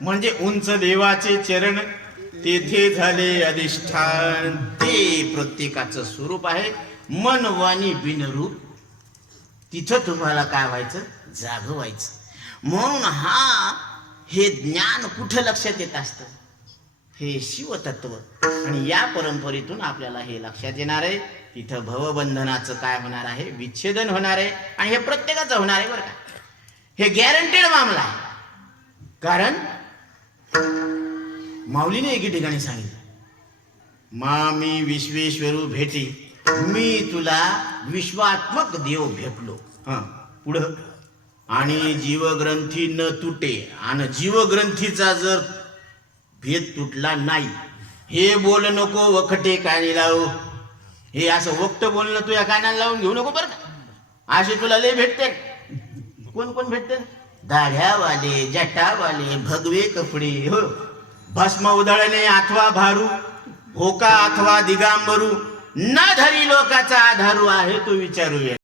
म्हणजे उंच देवाचे चरण तेथे झाले अधिष्ठान. ते प्रत्येकाचं स्वरूप आहे. मन वाणी बिनरूप तिथं तुम्हाला काय व्हायचं? जाग व्हायचं म्हणून हा हे ज्ञान कुठं लक्षात येत असतं? हे शिवतत्व. आणि या परंपरेतून आपल्याला हे लक्षात येणार आहे. तिथं भवबंधनाचं काय होणार आहे? विच्छेदन होणार आहे. आणि हे प्रत्येकाचं होणार आहे बरं का? हे गॅरंटेड मामला आहे. कारण माऊलीने एके ठिकाणी सांगितलं. मामी विश्वेश्वरू भेटी मी तुला विश्वात्मक देव भेटलो. हा पुढं? आणि जीवग्रंथी न तुटे आणि जीवग्रंथीचा जर भेद तुटला नाही हे बोल नको वखटे कानी लावू हे असं वक्त बोलणं तू या कानाला लावून घेऊ नको बरं का? असे तुला लय भेटते. कोण कोण भेटते? दाढ्यावाले जटावाले भगवे कपडे हो. भस्म उधळणे अथवा भारू होका अथवा दिगांबरू न धरी लोकाचा आधारू आहे तो विचारूया.